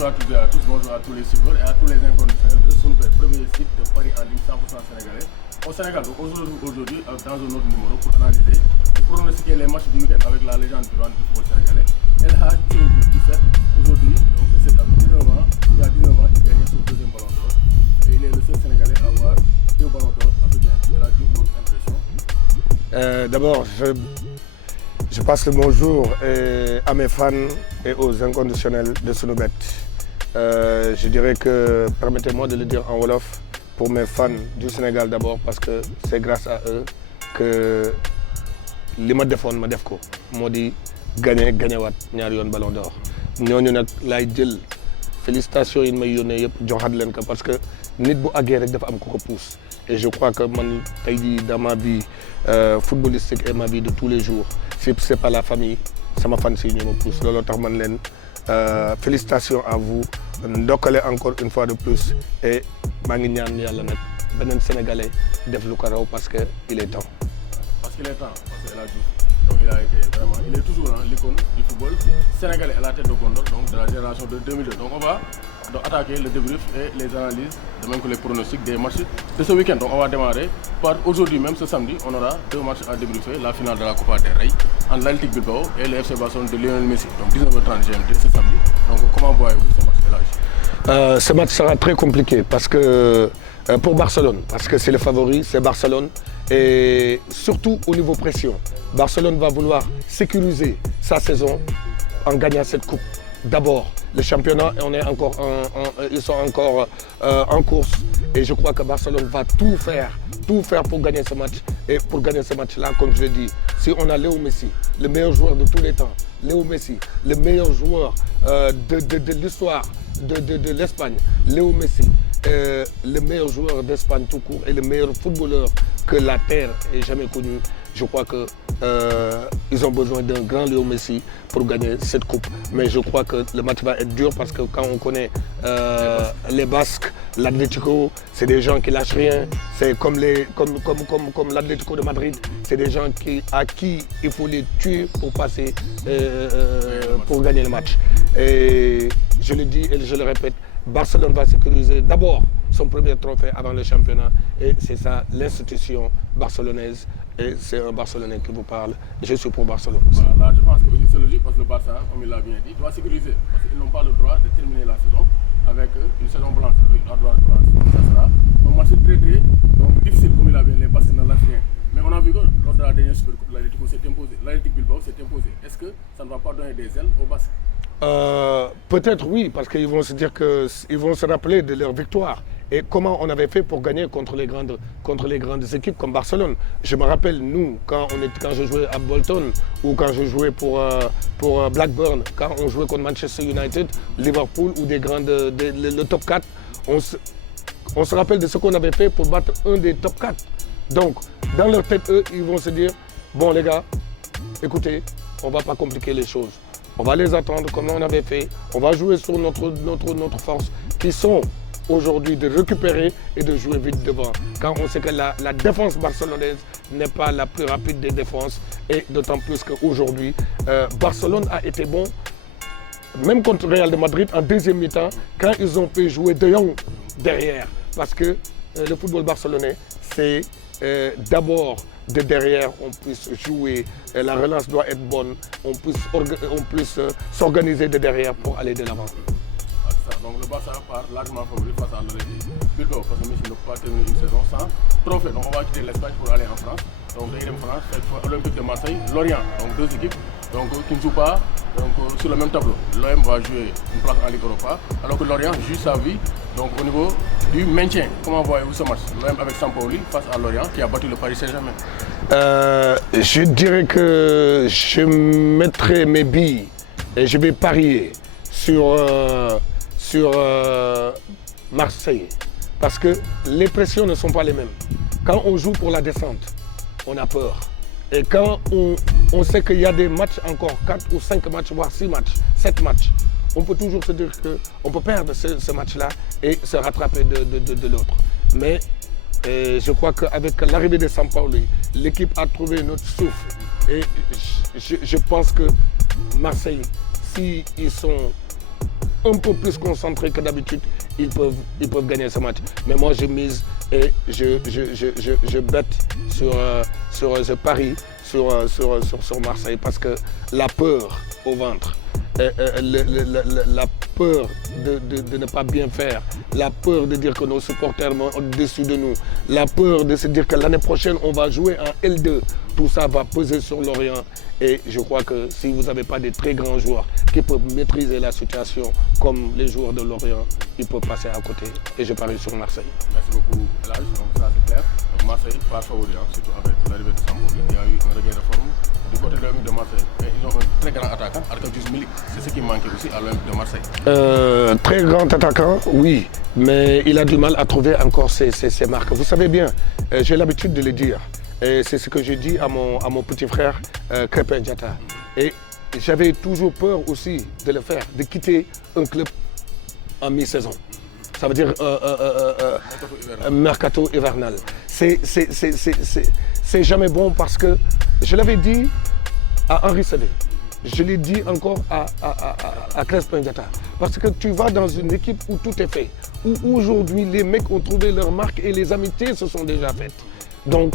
Bonjour à toutes et à tous, bonjour à tous les supporters et à tous les inconditionnels de Sunubet, premier site de Paris en ligne 100% sénégalais. Au Sénégal, donc aujourd'hui, dans un autre numéro pour analyser et pronostiquer les matchs du week-end avec la légende vivante du football sénégalais, El Hadj Seydou qui fête aujourd'hui, donc le 7 avril, 19 ans, il y a 19 ans, il gagnait son deuxième ballon d'or. Et il est le seul Sénégalais à avoir deux ballons d'or africains. El Hadj, votre impression? D'abord, je passe le bonjour à mes fans et aux inconditionnels de Sunubet. Je dirais que, permettez-moi de le dire en Wolof, pour mes fans du Sénégal d'abord, parce que c'est grâce à eux que li ma defoon ma def ko moo di gagné waat ñaari yoon ballon d'or ñooñu nag laay jël félicitations yi may yónnee yëpp joxaat leen ko parce que nit bu àggee rek dafa am ku ko pousse et je crois que man tey jii dans ma vie footballistique et ma vie de tous les jours si c'est pas la famille sama fan si ñu ma pousse looloo tax man leen félicitations à vous ndokkale encore une fois de plus et maa ngi ñaan yàlla nag beneen sénégalais def lu ko raw parce que il est temps. Parce qu'il est temps, parce qu'il a Diouf. Donc il a été vraiment, il est toujours l'icône du football sénégalais à la tête de Gondor, donc de la génération de 2002. Donc on va attaquer le débrief et les analyses, de même que les pronostics des matchs de ce week-end. Donc on va démarrer par aujourd'hui même, ce samedi, on aura deux matchs à débriefer, la finale de la Copa del Rey entre l'Athletic Bilbao et le FC Barcelone de Lionel Messi. Donc 19h30 GMT ce samedi. Donc comment voyez-vous ce match là? Ce match sera très compliqué parce que pour Barcelone, parce que c'est le favori, c'est Barcelone et surtout au niveau pression. Barcelone va vouloir sécuriser sa saison en gagnant cette coupe. D'abord, le championnat, ils sont encore en course et je crois que Barcelone va tout faire pour gagner ce match. Et pour gagner ce match-là, comme je l'ai dit, si on a Léo Messi, le meilleur joueur de tous les temps, Léo Messi, le meilleur joueur de l'histoire de l'Espagne, Léo Messi, le meilleur joueur d'Espagne tout court et le meilleur footballeur que la terre ait jamais connu. Je crois que ils ont besoin d'un grand Léo Messi pour gagner cette coupe. Mais je crois que le match va être dur parce que quand on connaît les Basques, l'Atlético, c'est des gens qui lâchent rien. C'est comme l'Atlético de Madrid, c'est des gens à qui il faut les tuer pour passer, pour gagner le match. Et je le dis et je le répète, Barcelone va sécuriser d'abord son premier trophée avant le championnat et c'est ça l'institution barcelonaise et c'est un Barcelonais qui vous parle. Je suis pour Barcelone. Voilà, là, je pense que c'est logique parce que le Barça, comme il l'a bien dit, doit sécuriser parce qu'ils n'ont pas le droit de terminer la saison avec une saison blanche, avec la droite blanche. Ça sera un match très donc, difficile comme il a bien les Basques ne lâchent rien. Mais on a vu que lors de la dernière Supercoupe, l'Atlético s'est imposé, l'Athletic Bilbao s'est imposé. Est-ce que ça ne va pas donner des ailes aux Basques? Peut-être oui, parce qu'ils vont se dire qu'ils vont se rappeler de leur victoire. Et comment on avait fait pour gagner contre les grandes équipes comme Barcelone. Je me rappelle, nous, quand je jouais à Bolton ou quand je jouais pour Blackburn, quand on jouait contre Manchester United, Liverpool ou le top 4, on se rappelle de ce qu'on avait fait pour battre un des top 4. Donc, dans leur tête, eux, ils vont se dire, bon les gars, écoutez, on ne va pas compliquer les choses. On va les attendre comme on avait fait. On va jouer sur notre force qui sont aujourd'hui de récupérer et de jouer vite devant. Quand on sait que la défense barcelonaise n'est pas la plus rapide des défenses et d'autant plus qu'aujourd'hui, Barcelone a été bon, même contre Real de Madrid en deuxième mi-temps, quand ils ont fait jouer De Jong derrière. Parce que le football barcelonais, c'est d'abord de derrière, on puisse jouer, la relance doit être bonne, on puisse s'organiser de derrière pour aller de l'avant. Donc le Barça part largement favori face à l'Athletic Bilbao parce que Messi ne peut pas terminer une saison sans trophée. Donc on va quitter l'Espagne pour aller en France. Donc day dem France, cette fois Olympique de Marseille, Lorient. Donc deux équipes qui ne jouent pas sur le même tableau. L'OM va jouer une place en Ligue Europa alors que Lorient joue sa vie donc au niveau du maintien. Comment voyez-vous ce match? L'OM avec Sampaoli face à Lorient qui a battu le Paris Saint-Germain. Je dirais que je mettrai mes billes et je vais parier sur Marseille parce que les pressions ne sont pas les mêmes. Quand on joue pour la descente, on a peur. Et quand on sait qu'il y a des matchs, encore 4 ou 5 matchs, voire 6 matchs, 7 matchs, on peut toujours se dire qu'on peut perdre ce match-là et se rattraper de l'autre. Mais je crois qu'avec l'arrivée de Sampaoli, l'équipe a trouvé notre souffle. Et je pense que Marseille, s'ils sont un peu plus concentrés que d'habitude, ils peuvent gagner ce match. Mais moi, je mise et je bête sur ce pari sur Marseille parce que la peur au ventre, la peur de ne pas bien faire, la peur de dire que nos supporters sont au-dessus de nous, la peur de se dire que l'année prochaine on va jouer en L2, tout ça va peser sur Lorient. Et je crois que si vous n'avez pas des très grands joueurs qui peuvent maîtriser la situation comme les joueurs de Lorient, ils peuvent passer à côté. Et je parie sur Marseille. Merci beaucoup, Elhadj. Donc ça c'est clair. Donc Marseille, pas favori, surtout avec l'arrivée de Sampaoli. Il y a eu un regain de forme du côté de l'Olympique de Marseille. Et ils ont un très grand attaquant, Arkadiusz Milik. C'est ce qui manquait aussi à l'Olympique de Marseille. Très grand attaquant, oui. Mais il a du mal à trouver encore ses marques. Vous savez bien, j'ai l'habitude de le dire. Et c'est ce que j'ai dit à mon petit frère Krépin Diatta. Et j'avais toujours peur aussi de le faire, de quitter un club en mi-saison. Ça veut dire mercato hivernal. C'est jamais bon parce que je l'avais dit à Henri Sédé. Je l'ai dit encore à Krépin Diatta. Parce que tu vas dans une équipe où tout est fait. Où aujourd'hui les mecs ont trouvé leur marque et les amitiés se sont déjà faites. Donc,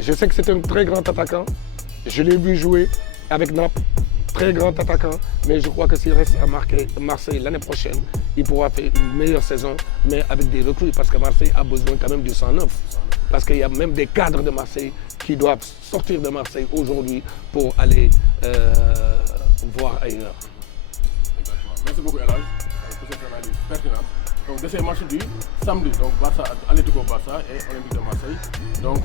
je sais que c'est un très grand attaquant. Je l'ai vu jouer avec Naples. Très grand attaquant. Mais je crois que s'il reste à Marseille l'année prochaine, il pourra faire une meilleure saison, mais avec des recrues. Parce que Marseille a besoin quand même du 109. Parce qu'il y a même des cadres de Marseille qui doivent sortir de Marseille aujourd'hui pour aller voir ailleurs. Exactement. Merci beaucoup, Elhadj, pour cette analyse pertinente. Donc de ces matchs du samedi, donc Barça, Atlético Barça et Olympique de Marseille. Donc